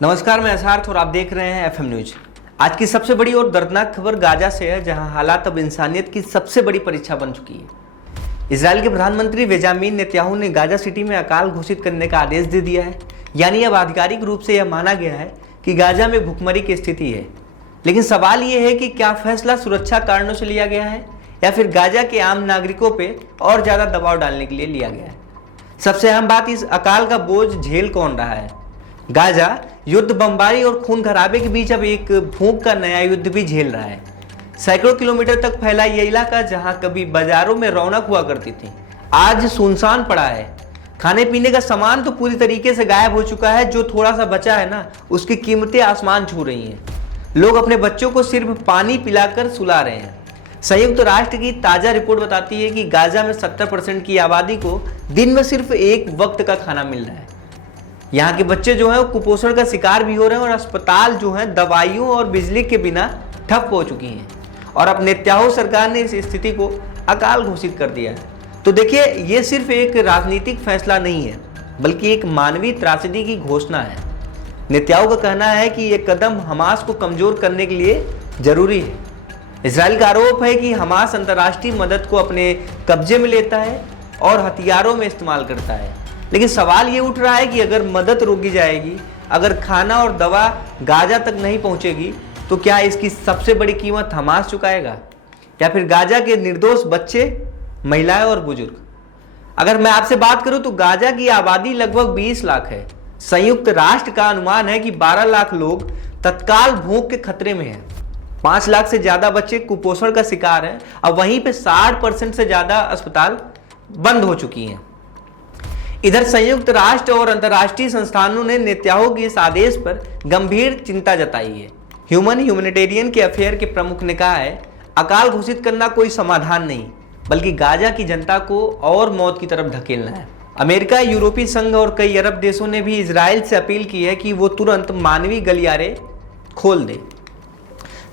नमस्कार, मैं असार्थ और आप देख रहे हैं एफएम न्यूज। आज की सबसे बड़ी और दर्दनाक खबर गाजा से है, जहां हालात अब इंसानियत की सबसे बड़ी परीक्षा बन चुकी है। इजराइल के प्रधानमंत्री बेंजामिन नेतन्याहू ने गाजा सिटी में अकाल घोषित करने का आदेश दे दिया है। यानी अब आधिकारिक रूप से यह माना गया है कि गाजा में भुखमरी की स्थिति है। लेकिन सवाल यह है कि क्या फैसला सुरक्षा कारणों से लिया गया है या फिर गाजा के आम नागरिकों पर और ज़्यादा दबाव डालने के लिए लिया गया है। सबसे अहम बात, इस अकाल का बोझ झेल कौन रहा है। गाजा युद्ध, बमबारी और खून खराबे के बीच अब एक भूख का नया युद्ध भी झेल रहा है। सैकड़ों किलोमीटर तक फैला यह इलाका, जहां कभी बाजारों में रौनक हुआ करती थी, आज सुनसान पड़ा है। खाने पीने का सामान तो पूरी तरीके से गायब हो चुका है। जो थोड़ा सा बचा है ना, उसकी कीमतें आसमान छू रही हैं। लोग अपने बच्चों को सिर्फ पानी पिलाकर सुला रहे हैं। संयुक्त राष्ट्र की ताज़ा रिपोर्ट बताती है कि गाजा में 70% की आबादी को दिन में सिर्फ एक वक्त का खाना मिल रहा है। यहाँ के बच्चे जो हैं वो कुपोषण का शिकार भी हो रहे हैं और अस्पताल जो हैं दवाइयों और बिजली के बिना ठप हो चुकी हैं। और अब नेतन्याहू सरकार ने इस स्थिति को अकाल घोषित कर दिया है। तो देखिए, ये सिर्फ एक राजनीतिक फैसला नहीं है, बल्कि एक मानवीय त्रासदी की घोषणा है। नेतन्याहू का कहना है कि ये कदम हमास को कमजोर करने के लिए जरूरी है। इजराइल का आरोप है कि हमास अंतर्राष्ट्रीय मदद को अपने कब्जे में लेता है और हथियारों में इस्तेमाल करता है। लेकिन सवाल ये उठ रहा है कि अगर मदद रोकी जाएगी, अगर खाना और दवा गाजा तक नहीं पहुंचेगी, तो क्या इसकी सबसे बड़ी कीमत हमास चुकाएगा या फिर गाजा के निर्दोष बच्चे, महिलाएं और बुजुर्ग। अगर मैं आपसे बात करूं तो गाजा की आबादी लगभग 20 लाख है। संयुक्त राष्ट्र का अनुमान है कि 12 लाख लोग तत्काल भूख के खतरे में हैं। 5 लाख से ज्यादा बच्चे कुपोषण का शिकार हैं। अब वहीं पे 60% से ज्यादा अस्पताल बंद हो चुकी हैं। इधर संयुक्त राष्ट्र और अंतर्राष्ट्रीय संस्थानों ने नेतन्याहू के इस आदेश पर गंभीर चिंता जताई है। ह्यूमैनिटेरियन के अफेयर के प्रमुख ने कहा है, अकाल घोषित करना कोई समाधान नहीं, बल्कि गाजा की जनता को और मौत की तरफ ढकेलना है। अमेरिका, यूरोपीय संघ और कई अरब देशों ने भी इजराइल से अपील की है कि वो तुरंत मानवीय गलियारे खोल दे,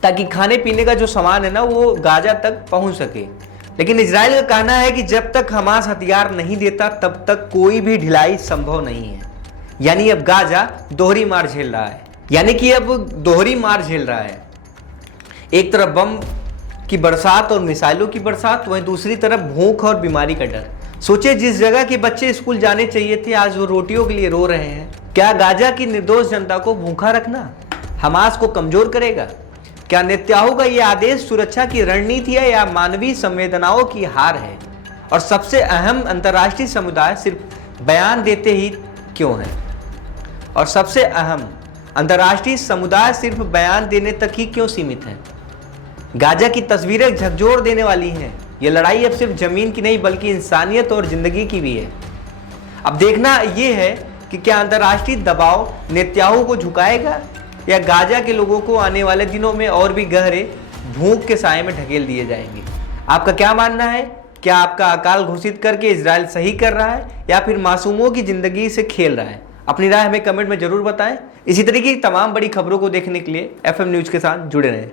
ताकि खाने पीने का जो सामान है ना, वो गाजा तक पहुंच सके। लेकिन इजराइल का कहना है कि जब तक हमास हथियार नहीं देता, तब तक कोई भी ढिलाई संभव नहीं है। यानी अब गाजा दोहरी मार झेल रहा है। एक तरफ बम की बरसात और मिसाइलों की बरसात, वहीं दूसरी तरफ भूख और बीमारी का डर। सोचिए, जिस जगह के बच्चे स्कूल जाने चाहिए थे, आज वो रोटियों के लिए रो रहे हैं। क्या गाजा की निर्दोष जनता को भूखा रखना हमास को कमजोर करेगा? क्या नेतन्याहू का यह आदेश सुरक्षा की रणनीति है या मानवीय संवेदनाओं की हार है? और सबसे अहम, अंतर्राष्ट्रीय समुदाय सिर्फ बयान देते ही क्यों है? और सबसे अहम, अंतर्राष्ट्रीय समुदाय सिर्फ बयान देने तक ही क्यों सीमित है? गाजा की तस्वीरें झकझोर देने वाली हैं। ये लड़ाई अब सिर्फ जमीन की नहीं, बल्कि इंसानियत और जिंदगी की भी है। अब देखना यह है कि क्या अंतर्राष्ट्रीय दबाव नेतन्याहू को झुकाएगा या गाजा के लोगों को आने वाले दिनों में और भी गहरे भूख के साए में ढकेल दिए जाएंगे। आपका क्या मानना है? क्या आपका अकाल घोषित करके इजराइल सही कर रहा है या फिर मासूमों की जिंदगी से खेल रहा है? अपनी राय हमें कमेंट में जरूर बताएं। इसी तरीके की तमाम बड़ी खबरों को देखने के लिए एफएम न्यूज के साथ जुड़े रहें।